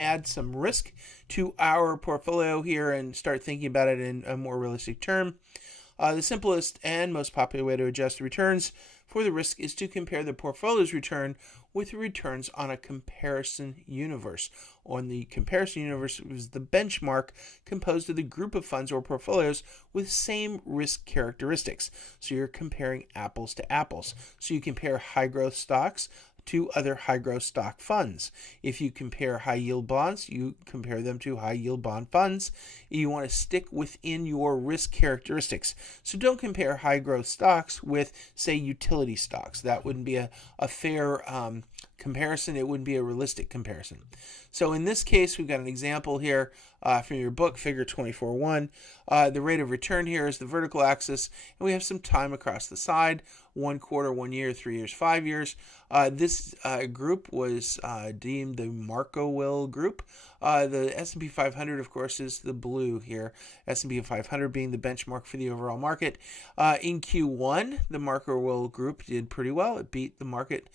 add some risk to our portfolio here and start thinking about it in a more realistic term. The simplest and most popular way to adjust the returns for the risk is to compare the portfolio's return with the returns on a comparison universe. On the comparison universe is the benchmark composed of the group of funds or portfolios with same risk characteristics. So you're comparing apples to apples. So you compare high growth stocks to other high growth stock funds. If you compare high yield bonds, you compare them to high yield bond funds. You want to stick within your risk characteristics. So don't compare high growth stocks with, say, utility stocks. That wouldn't be a fair comparison. It wouldn't be a realistic comparison. So in this case, we've got an example here from your book, Figure 24.1. The rate of return here is the vertical axis, and we have some time across the side, 1 quarter, 1 year, 3 years, 5 years. This group was deemed the Marco-Will group. The S&P 500, of course, is the blue here. S&P 500 being the benchmark for the overall market. In Q1, the Marco-Will group did pretty well. It beat the market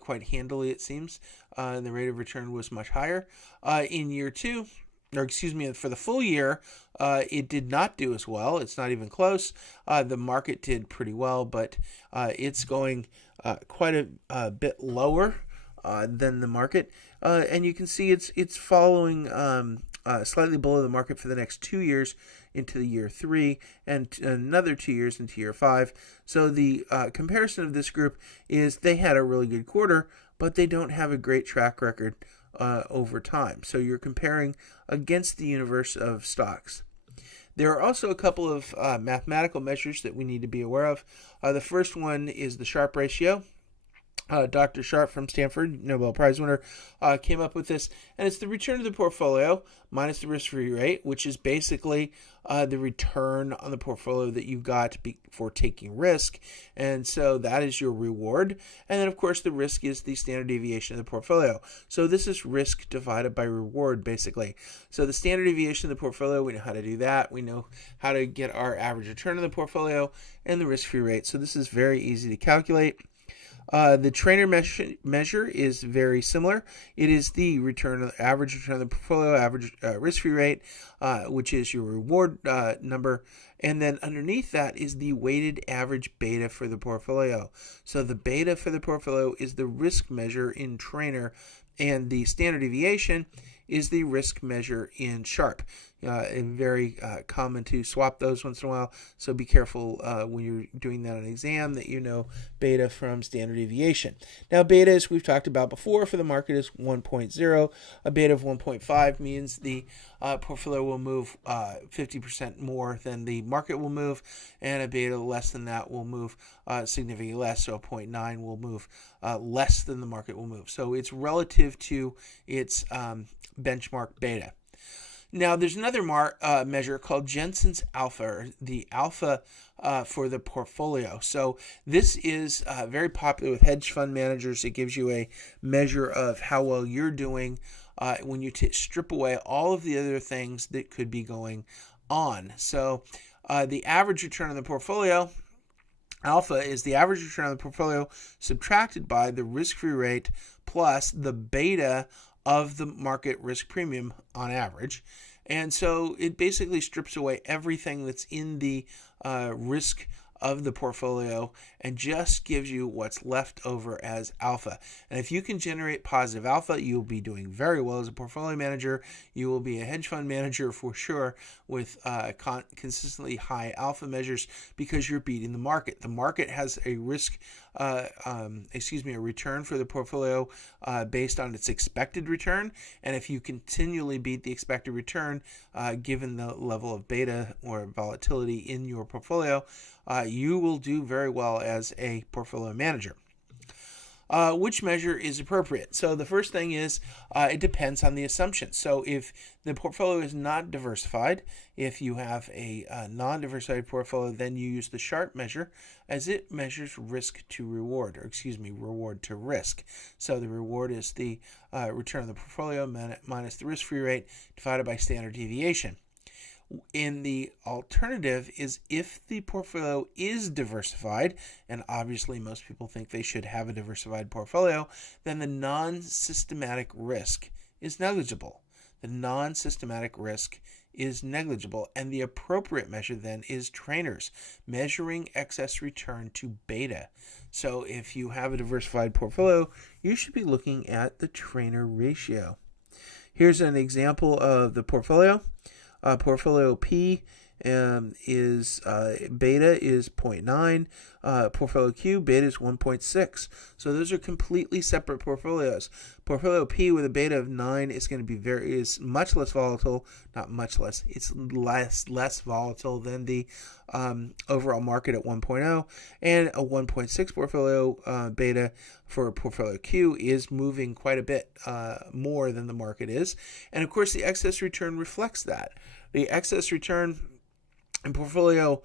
quite handily, it seems. The rate of return was much higher. In year two, for the full year, it did not do as well. It's not even close. The market did pretty well, but it's going quite a bit lower than the market. And you can see it's following slightly below the market for the next 2 years into the year 3 and another 2 years into year 5. So the comparison of this group is they had a really good quarter, but they don't have a great track record over time. So you're comparing against the universe of stocks. There are also a couple of mathematical measures that we need to be aware of. The first one is the Sharpe ratio. Dr. Sharpe from Stanford, Nobel Prize winner, came up with this, and it's the return of the portfolio minus the risk-free rate, which is basically the return on the portfolio that you got for taking risk, and so that is your reward. And then, of course, the risk is the standard deviation of the portfolio. So this is risk divided by reward, basically. So the standard deviation of the portfolio, we know how to do that. We know how to get our average return on the portfolio and the risk-free rate. So this is very easy to calculate. The Treynor measure is very similar. It is the average return on the portfolio, average risk-free rate, which is your reward number. And then underneath that is the weighted average beta for the portfolio. So the beta for the portfolio is the risk measure in Treynor, and the standard deviation is the risk measure in Sharpe. And very common to swap those once in a while, so be careful when you're doing that on an exam that you know beta from standard deviation. Now beta, as we've talked about before, for the market is 1.0. A beta of 1.5 means the portfolio will move 50% more than the market will move, and a beta less than that will move significantly less, so a 0.9 will move less than the market will move. So it's relative to its benchmark beta. Now, there's another measure called Jensen's alpha, or the alpha for the portfolio. So this is very popular with hedge fund managers. It gives you a measure of how well you're doing when you strip away all of the other things that could be going on. So the average return on the portfolio, alpha, is the average return on the portfolio subtracted by the risk-free rate plus the beta of the market risk premium on average. And so it basically strips away everything that's in the risk of the portfolio and just gives you what's left over as alpha. And if you can generate positive alpha, you'll be doing very well as a portfolio manager. You will be a hedge fund manager for sure with consistently high alpha measures because you're beating the market. The market has a a return for the portfolio based on its expected return. And if you continually beat the expected return, given the level of beta or volatility in your portfolio, you will do very well as a portfolio manager. Which measure is appropriate? So the first thing is it depends on the assumption. So if the portfolio is not diversified, if you have a non-diversified portfolio, then you use the Sharpe measure as it measures risk to reward, reward to risk. So the reward is the return on the portfolio minus the risk-free rate divided by standard deviation. In the alternative is if the portfolio is diversified, and obviously most people think they should have a diversified portfolio, then the non-systematic risk is negligible. The non-systematic risk is negligible, and the appropriate measure then is Treynor's, measuring excess return to beta. So if you have a diversified portfolio, you should be looking at the Treynor ratio. Here's an example of the portfolio. Portfolio P is beta is 0.9, portfolio Q beta is 1.6. So those are completely separate portfolios. Portfolio P with a beta of 9 is going to be is much less volatile, not much less, it's less volatile than the overall market at 1.0, and a 1.6 portfolio beta for portfolio Q is moving quite a bit more than the market is. And of course the excess return reflects that. The excess return in portfolio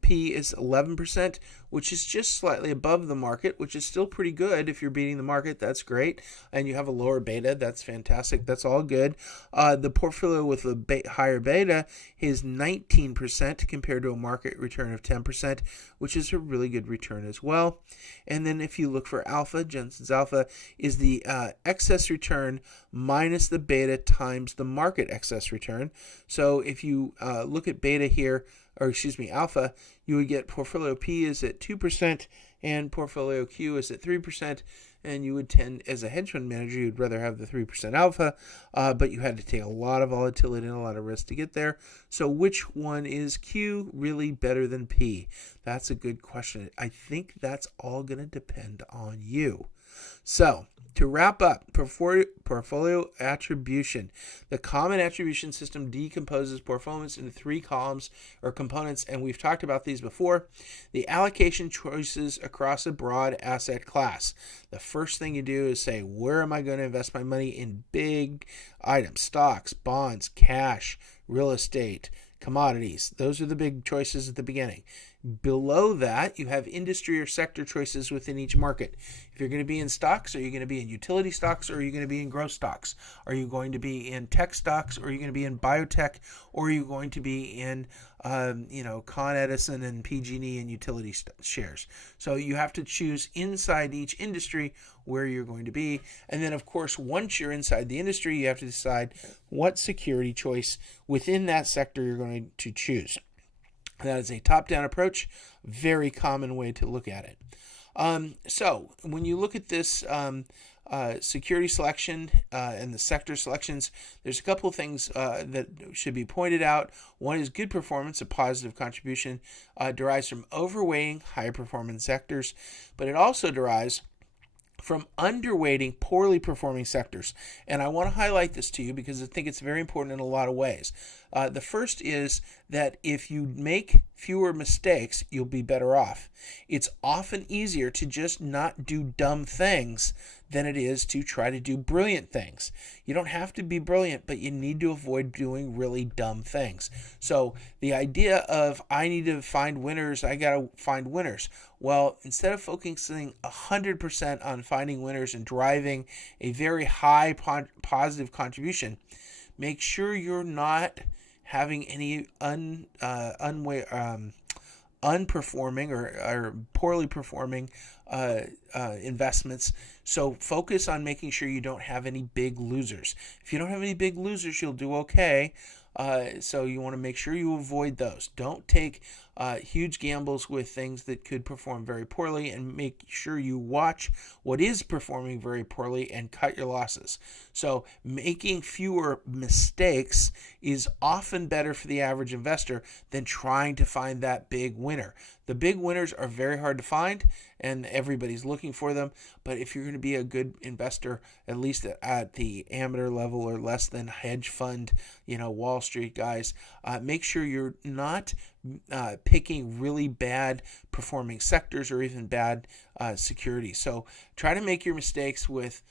P is 11%, which is just slightly above the market, which is still pretty good. If you're beating the market, that's great. And you have a lower beta, that's fantastic. That's all good. The portfolio with a higher beta is 19% compared to a market return of 10%, which is a really good return as well. And then if you look for alpha, Jensen's alpha is the excess return minus the beta times the market excess return. So if you look at beta here, or excuse me, alpha, you would get portfolio P is at 2% and portfolio Q is at 3%, and you would tend, as a hedge fund manager, you'd rather have the 3% alpha, but you had to take a lot of volatility and a lot of risk to get there. So which one is Q really better than P? That's a good question. I think that's all going to depend on you. So, to wrap up, portfolio attribution. The common attribution system decomposes portfolios into 3 columns or components, and we've talked about these before. The allocation choices across a broad asset class. The first thing you do is say, where am I going to invest my money in big items, stocks, bonds, cash, real estate, commodities. Those are the big choices at the beginning. Below that, you have industry or sector choices within each market. If you're going to be in stocks, are you going to be in utility stocks, or are you going to be in growth stocks? Are you going to be in tech stocks, or are you going to be in biotech, or are you going to be in Con Edison and PG&E and utility shares? So you have to choose inside each industry where you're going to be. And then, of course, once you're inside the industry, you have to decide what security choice within that sector you're going to choose. That is a top-down approach, very common way to look at it. So when you look at this security selection and the sector selections, there's a couple of things that should be pointed out. One is good performance, a positive contribution, derives from overweighting high-performance sectors, but it also derives from underweighting poorly performing sectors. And I want to highlight this to you because I think it's very important in a lot of ways. The first is that if you make fewer mistakes, you'll be better off. It's often easier to just not do dumb things than it is to try to do brilliant things. You don't have to be brilliant, but you need to avoid doing really dumb things. So the idea of I need to find winners, I got to find winners. Well, instead of focusing 100% on finding winners and driving a very high positive contribution, make sure you're not having any unperforming or poorly performing investments. So focus on making sure you don't have any big losers. If you don't have any big losers, you'll do okay. So you want to make sure you avoid those. Don't take huge gambles with things that could perform very poorly, and make sure you watch what is performing very poorly and cut your losses. So making fewer mistakes is often better for the average investor than trying to find that big winner. The big winners are very hard to find, and everybody's looking for them. But if you're going to be a good investor, at least at the amateur level or less than hedge fund, Wall Street guys, make sure you're not picking really bad performing sectors or even bad securities. So try to make your mistakes with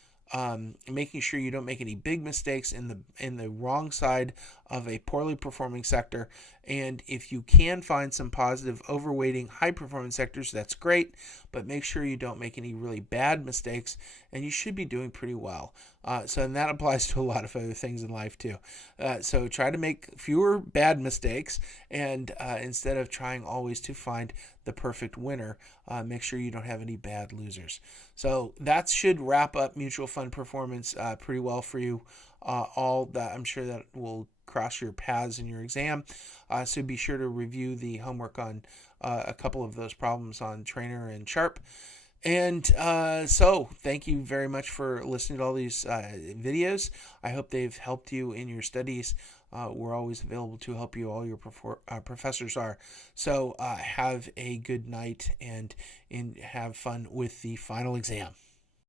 making sure you don't make any big mistakes in the wrong side of a poorly performing sector. And if you can find some positive overweighting high performing sectors, that's great, but make sure you don't make any really bad mistakes, and you should be doing pretty well. And that applies to a lot of other things in life too. So try to make fewer bad mistakes, and instead of trying always to find the perfect winner, make sure you don't have any bad losers. So that should wrap up mutual fund performance pretty well for you. All that, I'm sure that will cross your paths in your exam. So be sure to review the homework on a couple of those problems on Treynor and Sharpe. And so thank you very much for listening to all these videos. I hope they've helped you in your studies. We're always available to help you. All your professors are. So have a good night and have fun with the final exam.